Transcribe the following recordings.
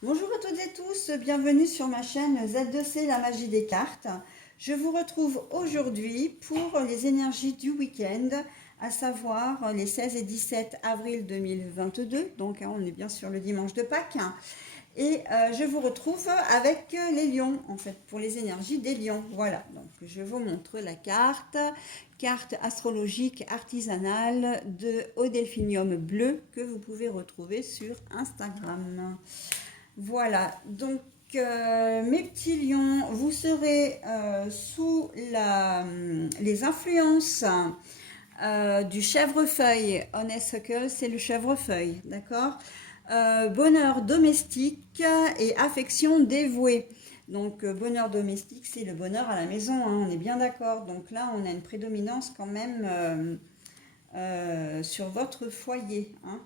Bonjour à toutes et tous, bienvenue sur ma chaîne Z2C, la magie des cartes. Je vous retrouve aujourd'hui pour les énergies du week-end, à savoir les 16 et 17 avril 2022, donc on est bien sur le dimanche de Pâques. Et je vous retrouve avec les lions, en fait, pour les énergies des lions. Voilà, donc je vous montre la carte astrologique artisanale de Au Delphinium bleu que vous pouvez retrouver sur Instagram. Voilà, donc mes petits lions, vous serez sous les influences du chèvrefeuille. Honeysuckle, c'est le chèvrefeuille, d'accord. Bonheur domestique et affection dévouée. Donc bonheur domestique, c'est le bonheur à la maison, hein, on est bien d'accord. Donc là, on a une prédominance quand même sur votre foyer, hein.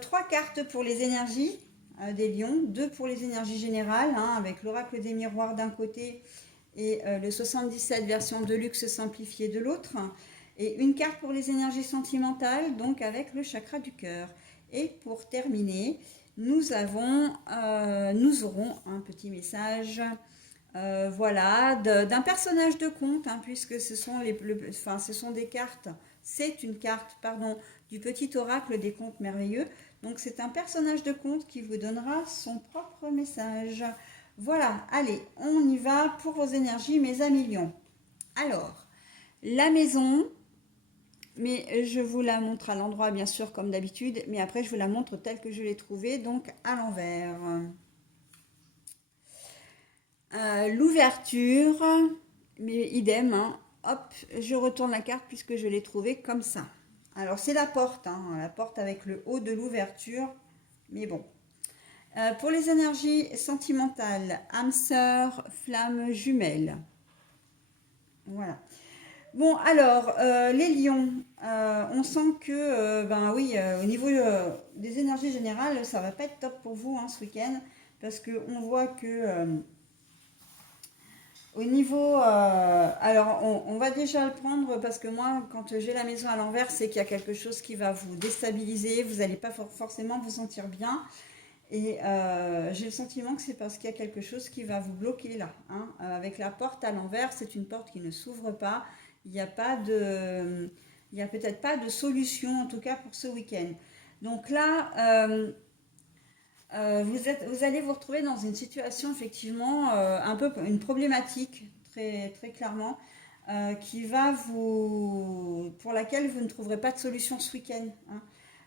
Trois cartes pour les énergies des lions, deux pour les énergies générales, hein, avec l'oracle des miroirs d'un côté et le 77 version de luxe simplifiée de l'autre, et une carte pour les énergies sentimentales, donc avec le chakra du cœur. Et pour terminer, nous aurons un petit message voilà, d'un personnage de conte, hein, puisque ce sont des cartes, c'est une carte, pardon, du petit oracle des contes merveilleux. Donc c'est un personnage de conte qui vous donnera son propre message. Voilà, allez, on y va pour vos énergies, mes amis lions. Alors, la maison, mais je vous la montre à l'endroit, bien sûr, comme d'habitude, mais après je vous la montre telle que je l'ai trouvée, donc à l'envers. L'ouverture, mais idem, hein. Hop, je retourne la carte puisque je l'ai trouvée comme ça. Alors c'est la porte, hein, la porte avec le haut de l'ouverture, mais bon. Pour les énergies sentimentales, âme sœur, flamme jumelle. Voilà. Bon, alors, les lions, on sent que, ben oui, au niveau des énergies générales, ça va pas être top pour vous, hein, ce week-end, parce qu'on voit que au niveau, alors on va déjà le prendre parce que moi, quand j'ai la maison à l'envers, c'est qu'il y a quelque chose qui va vous déstabiliser, vous n'allez pas forcément vous sentir bien. Et j'ai le sentiment que c'est parce qu'il y a quelque chose qui va vous bloquer là, hein. Avec la porte à l'envers, c'est une porte qui ne s'ouvre pas. Il n'y a pas de, il n'y a peut-être pas de solution en tout cas pour ce week-end. Donc là, vous allez vous retrouver dans une situation effectivement un peu une problématique très, très clairement pour laquelle vous ne trouverez pas de solution ce week-end, hein.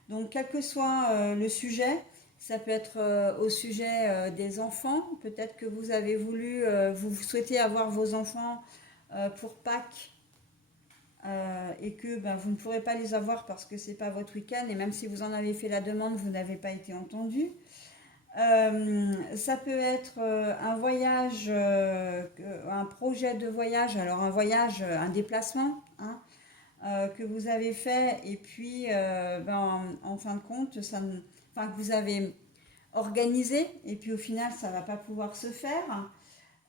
Donc quel que soit le sujet, ça peut être au sujet des enfants. Peut-être que vous avez voulu, vous souhaitez avoir vos enfants pour Pâques et que ben, vous ne pourrez pas les avoir parce que c'est pas votre week-end et même si vous en avez fait la demande, vous n'avez pas été entendu. Ça peut être un voyage, un projet de voyage, alors un voyage, un déplacement, hein, que vous avez fait et puis ben, en fin de compte, enfin, que vous avez organisé et puis au final ça ne va pas pouvoir se faire.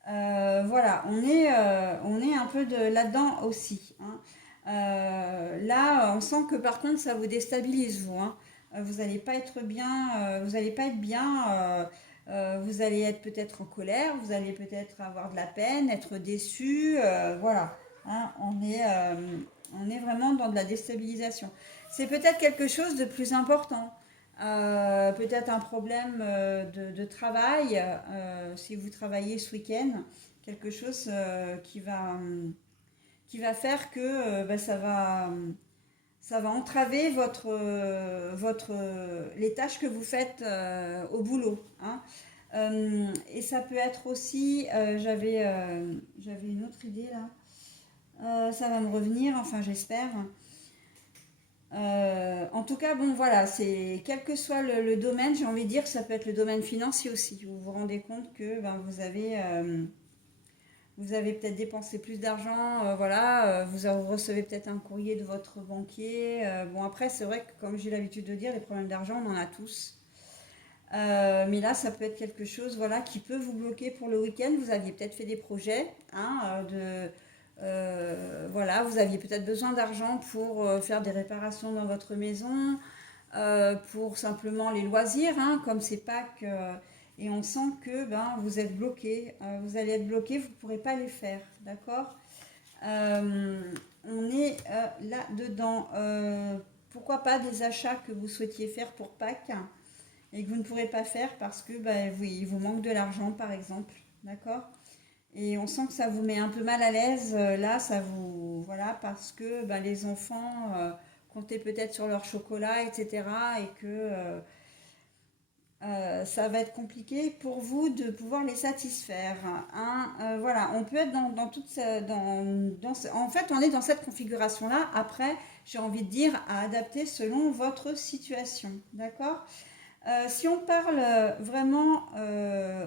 Voilà, on est un peu là-dedans aussi, hein. Là, on sent que par contre ça vous déstabilise vous, hein. Vous n'allez pas être bien, vous n'allez pas être bien. Vous allez être peut-être en colère, vous allez peut-être avoir de la peine, être déçu, voilà, hein, on est vraiment dans de la déstabilisation. C'est peut-être quelque chose de plus important. Peut-être un problème de travail, si vous travaillez ce week-end, quelque chose qui va faire que bah, ça va entraver les tâches que vous faites au boulot, hein. Et ça peut être aussi, j'avais une autre idée là. Ça va me revenir, enfin j'espère. En tout cas, bon voilà, c'est quel que soit le domaine, j'ai envie de dire, ça peut être le domaine financier aussi. Vous vous rendez compte que ben, vous avez peut-être dépensé plus d'argent, voilà, vous recevez peut-être un courrier de votre banquier. Bon après, c'est vrai que comme j'ai l'habitude de dire, les problèmes d'argent, on en a tous. Mais là, ça peut être quelque chose, voilà, qui peut vous bloquer pour le week-end. Vous aviez peut-être fait des projets, hein, voilà, vous aviez peut-être besoin d'argent pour faire des réparations dans votre maison. pour simplement les loisirs, hein, comme c'est Pâques, et on sent que ben, vous êtes bloqué, vous allez être bloqué, vous ne pourrez pas les faire, d'accord. On est là-dedans. Pourquoi pas des achats que vous souhaitiez faire pour Pâques et que vous ne pourrez pas faire parce que ben, oui, il vous manque de l'argent, par exemple, d'accord. Et on sent que ça vous met un peu mal à l'aise, là, ça vous... Voilà, parce que ben, les enfants comptaient peut-être sur leur chocolat, etc. Et que ça va être compliqué pour vous de pouvoir les satisfaire, hein. Voilà, on peut être dans toute en fait, on est dans cette configuration-là. Après, j'ai envie de dire à adapter selon votre situation, d'accord? Si on parle vraiment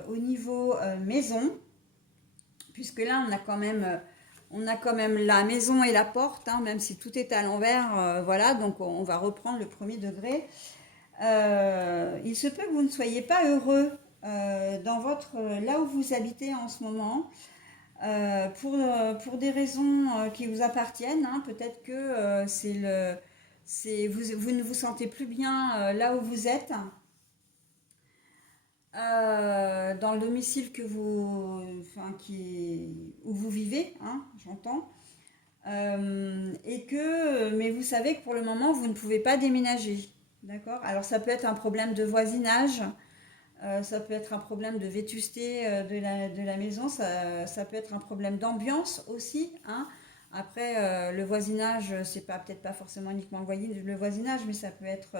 au niveau maison, puisque là, on a quand même la maison et la porte, hein, même si tout est à l'envers, voilà, donc on va reprendre le premier degré. Il se peut que vous ne soyez pas heureux dans là où vous habitez en ce moment, pour des raisons qui vous appartiennent, hein. Peut-être que vous ne vous sentez plus bien là où vous êtes, dans le domicile où vous vivez, hein, j'entends. Mais vous savez que pour le moment, vous ne pouvez pas déménager. D'accord? Alors, ça peut être un problème de voisinage, ça peut être un problème de vétusté de la maison, ça peut être un problème d'ambiance aussi, hein. Après, le voisinage, c'est pas peut-être pas forcément uniquement le voisinage, mais ça peut être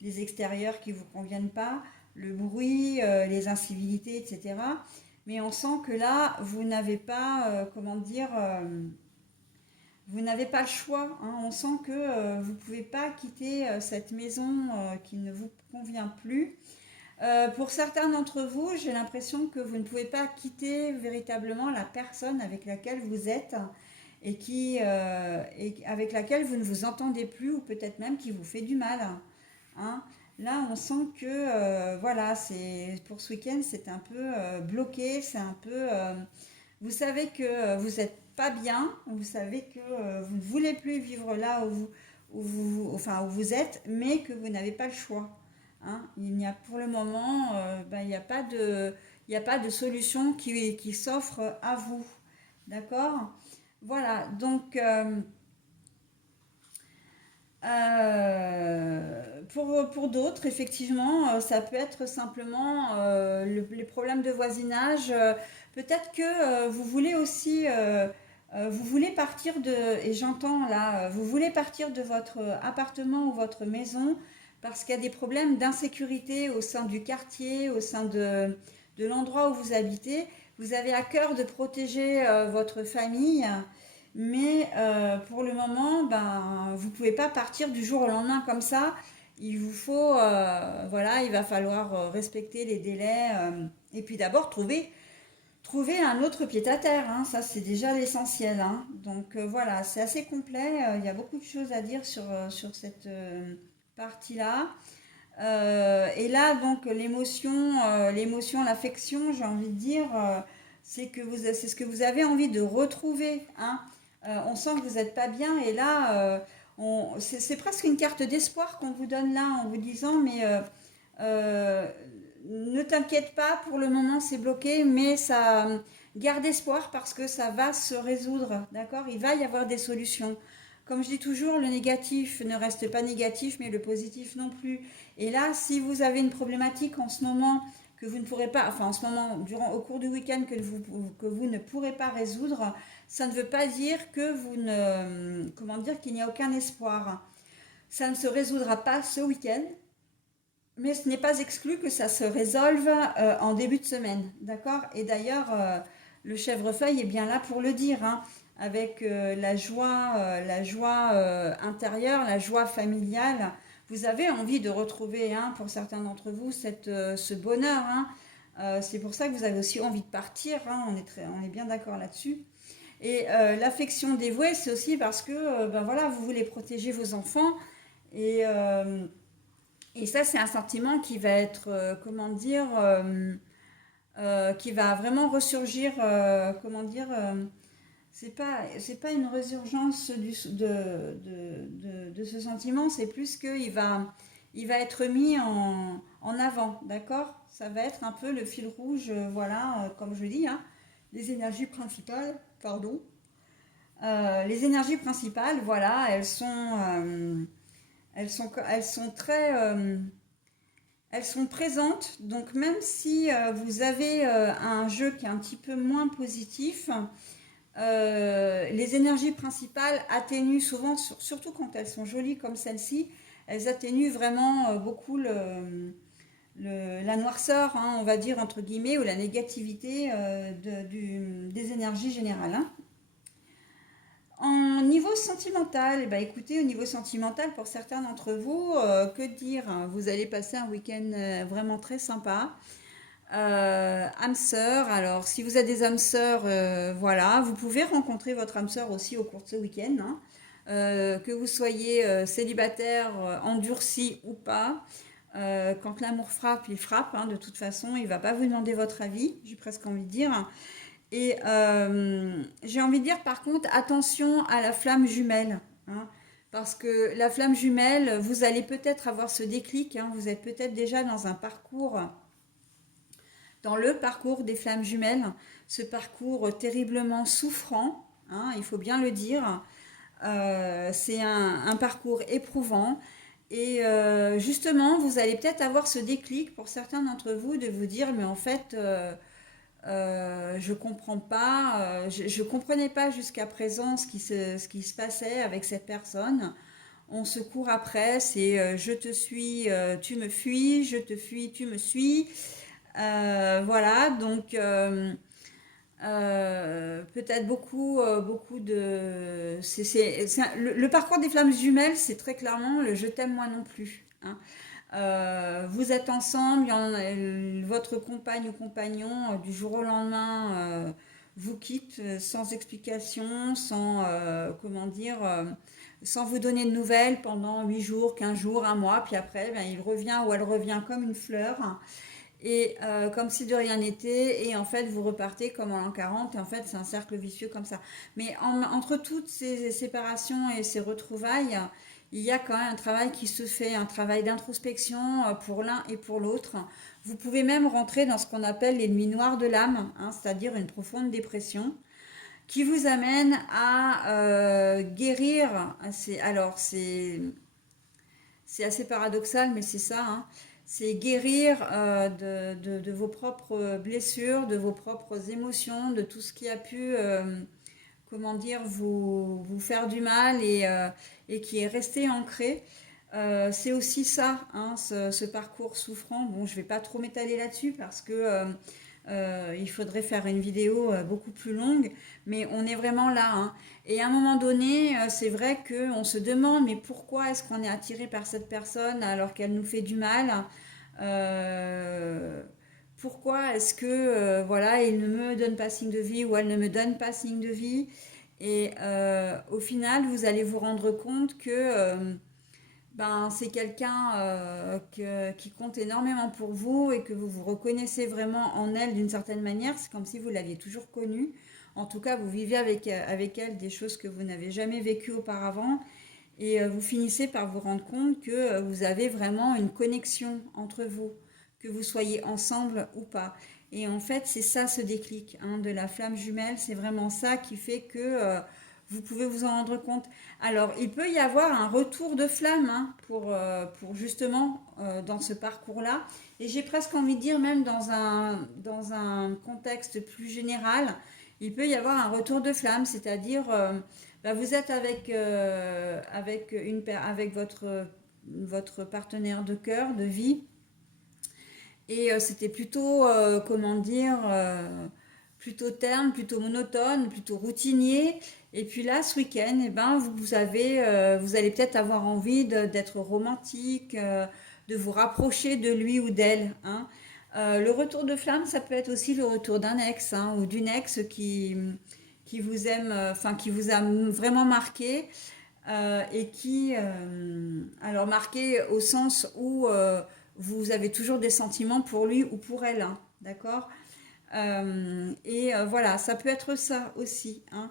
les extérieurs qui vous conviennent pas, le bruit, les incivilités, etc. Mais on sent que là, vous n'avez pas, comment dire, vous n'avez pas le choix, hein. On sent que vous ne pouvez pas quitter cette maison qui ne vous convient plus. Pour certains d'entre vous, j'ai l'impression que vous ne pouvez pas quitter véritablement la personne avec laquelle vous êtes et avec laquelle vous ne vous entendez plus ou peut-être même qui vous fait du mal, hein. Là, on sent que voilà, pour ce week-end, c'est un peu bloqué, c'est un peu vous savez que vous n'êtes pas bien, vous savez que vous ne voulez plus vivre là où vous êtes, mais que vous n'avez pas le choix, hein. Il n'y a pour le moment, ben, il n'y a pas de solution qui s'offre à vous. D'accord? Voilà, donc pour d'autres, effectivement, ça peut être simplement les problèmes de voisinage. Peut-être que vous voulez aussi, vous voulez partir et j'entends là, vous voulez partir de votre appartement ou votre maison parce qu'il y a des problèmes d'insécurité au sein du quartier, au sein de l'endroit où vous habitez. Vous avez à cœur de protéger votre famille. Mais pour le moment, ben, vous ne pouvez pas partir du jour au lendemain comme ça. Il vous faut, voilà, il va falloir respecter les délais. Et puis d'abord, trouver un autre pied-à-terre, hein. Ça, c'est déjà l'essentiel, hein. Donc voilà, c'est assez complet. Il y a beaucoup de choses à dire sur cette partie-là. Et là, donc, l'émotion, l'affection, j'ai envie de dire, c'est ce que vous avez envie de retrouver, hein. On sent que vous n'êtes pas bien et là, c'est presque une carte d'espoir qu'on vous donne là en vous disant, mais euh, ne t'inquiète pas, pour le moment c'est bloqué, mais ça garde espoir parce que ça va se résoudre, d'accord? Il va y avoir des solutions. Comme je dis toujours, le négatif ne reste pas négatif, mais le positif non plus. Et là, si vous avez une problématique en ce moment que vous ne pourrez pas, enfin en ce moment, au cours du week-end que vous ne pourrez pas résoudre, ça ne veut pas dire que comment dire, qu'il n'y a aucun espoir. Ça ne se résoudra pas ce week-end, mais ce n'est pas exclu que ça se résolve en début de semaine, d'accord? Et d'ailleurs, le chèvrefeuille est bien là pour le dire, hein, avec la joie intérieure, la joie familiale. Vous avez envie de retrouver, hein, pour certains d'entre vous, ce bonheur, hein. C'est pour ça que vous avez aussi envie de partir, hein, on est bien d'accord là-dessus. Et l'affection dévouée, c'est aussi parce que ben voilà, vous voulez protéger vos enfants et et ça, c'est un sentiment qui va être, comment dire, qui va vraiment ressurgir, comment dire, c'est pas une résurgence de ce sentiment, c'est plus qu'il il va être mis en avant, d'accord? Ça va être un peu le fil rouge, voilà, comme je dis, hein, les énergies principales, pardon. Les énergies principales, voilà, elles sont très, elles sont présentes. Donc même si vous avez un jeu qui est un petit peu moins positif, les énergies principales atténuent souvent, surtout quand elles sont jolies comme celle-ci, elles atténuent vraiment beaucoup la noirceur, hein, on va dire entre guillemets, ou la négativité des énergies générales, hein. En niveau sentimental, eh ben, écoutez, au niveau sentimental, pour certains d'entre vous, que dire, hein, vous allez passer un week-end vraiment très sympa. Âme sœur, alors si vous êtes des âmes sœurs, voilà, vous pouvez rencontrer votre âme sœur aussi au cours de ce week-end, hein. Que vous soyez célibataire, endurci ou pas. Quand l'amour frappe, il frappe, hein, de toute façon, il ne va pas vous demander votre avis, j'ai presque envie de dire. Et j'ai envie de dire par contre, attention à la flamme jumelle, hein, parce que la flamme jumelle, vous allez peut-être avoir ce déclic, hein, vous êtes peut-être déjà dans un parcours, dans le parcours des flammes jumelles, ce parcours terriblement souffrant, hein, il faut bien le dire. C'est un parcours éprouvant. Et justement, vous allez peut-être avoir ce déclic pour certains d'entre vous de vous dire, mais en fait, je comprends pas, je comprenais pas jusqu'à présent ce qui se passait avec cette personne. On se court après, c'est je te suis, tu me fuis, je te fuis, tu me suis. Voilà, donc peut-être beaucoup de... le parcours des flammes jumelles, c'est très clairement le je t'aime moi non plus, hein. Vous êtes ensemble, votre compagne ou compagnon, du jour au lendemain, vous quitte sans explication, sans, comment dire, sans vous donner de nouvelles pendant 8 jours, 15 jours, un mois, puis après, ben, il revient ou elle revient comme une fleur, hein, et comme si de rien n'était, et en fait vous repartez comme en l'an 40, et en fait c'est un cercle vicieux comme ça. Mais entre toutes ces séparations et ces retrouvailles, il y a quand même un travail qui se fait, un travail d'introspection pour l'un et pour l'autre. Vous pouvez même rentrer dans ce qu'on appelle les nuits noires de l'âme, hein, c'est-à-dire une profonde dépression qui vous amène à guérir. Alors c'est assez paradoxal, mais c'est ça, hein. C'est guérir de vos propres blessures, de vos propres émotions, de tout ce qui a pu, comment dire, vous faire du mal et qui est resté ancré. C'est aussi ça, hein, ce parcours souffrant. Bon, je ne vais pas trop m'étaler là-dessus parce que il faudrait faire une vidéo beaucoup plus longue, mais on est vraiment là, hein. Et à un moment donné, c'est vrai qu'on se demande, mais pourquoi est-ce qu'on est attiré par cette personne alors qu'elle nous fait du mal? Euh, Pourquoi est-ce que voilà, il ne me donne pas signe de vie ou elle ne me donne pas signe de vie? Et au final, vous allez vous rendre compte que ben, c'est quelqu'un qui compte énormément pour vous et que vous vous reconnaissez vraiment en elle d'une certaine manière. C'est comme si vous l'aviez toujours connue. En tout cas, vous vivez avec elle des choses que vous n'avez jamais vécues auparavant. Et vous finissez par vous rendre compte que vous avez vraiment une connexion entre vous, que vous soyez ensemble ou pas. Et en fait, c'est ça ce déclic, hein, de la flamme jumelle. C'est vraiment ça qui fait que vous pouvez vous en rendre compte. Alors, il peut y avoir un retour de flamme, hein, pour justement dans ce parcours-là. Et j'ai presque envie de dire, même dans un contexte plus général, il peut y avoir un retour de flamme, c'est-à-dire bah, vous êtes avec votre partenaire de cœur, de vie, et c'était plutôt, comment dire, plutôt terne, plutôt monotone, plutôt routinier. Et puis là, ce week-end, eh ben, vous allez peut-être avoir envie d'être romantique, de vous rapprocher de lui ou d'elle, hein. Le retour de flamme, ça peut être aussi le retour d'un ex, hein, ou d'une ex qui vous aime, enfin qui vous a vraiment marqué, et alors marqué au sens où vous avez toujours des sentiments pour lui ou pour elle, hein, d'accord. Et voilà, ça peut être ça aussi, hein.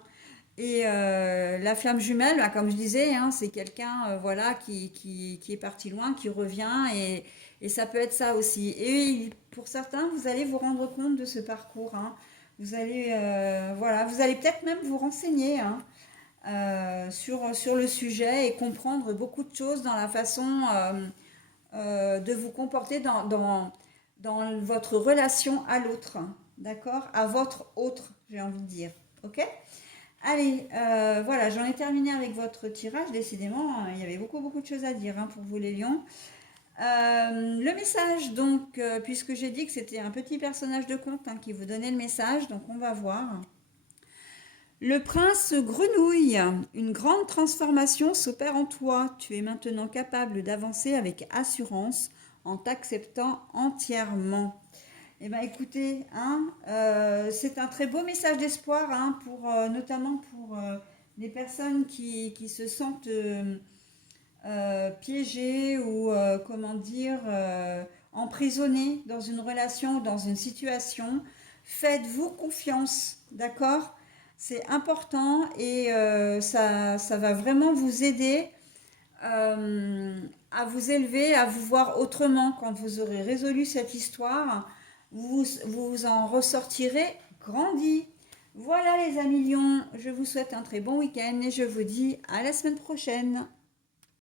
Et la flamme jumelle, bah, comme je disais, hein, c'est quelqu'un voilà, qui est parti loin, qui revient, et ça peut être ça aussi. Et pour certains, vous allez vous rendre compte de ce parcours. Hein. Vous allez, voilà, vous allez peut-être même vous renseigner hein, sur le sujet et comprendre beaucoup de choses dans la façon de vous comporter dans votre relation à l'autre. D'accord? À votre autre, j'ai envie de dire. Ok? Allez, voilà, j'en ai terminé avec votre tirage. Décidément, il y avait beaucoup de choses à dire hein, pour vous les lions. Le message, donc, puisque j'ai dit que c'était un petit personnage de conte hein, qui vous donnait le message, donc on va voir. Le prince grenouille, une grande transformation s'opère en toi. Tu es maintenant capable d'avancer avec assurance en t'acceptant entièrement. Eh bien, écoutez, hein, c'est un très beau message d'espoir, hein, notamment pour les personnes qui se sentent piégées ou, comment dire, emprisonnées dans une relation, dans une situation. Faites-vous confiance, d'accord? C'est important et ça va vraiment vous aider à vous élever, à vous voir autrement quand vous aurez résolu cette histoire. Vous en ressortirez grandi. Voilà les amis lions, je vous souhaite un très bon week-end et je vous dis à la semaine prochaine.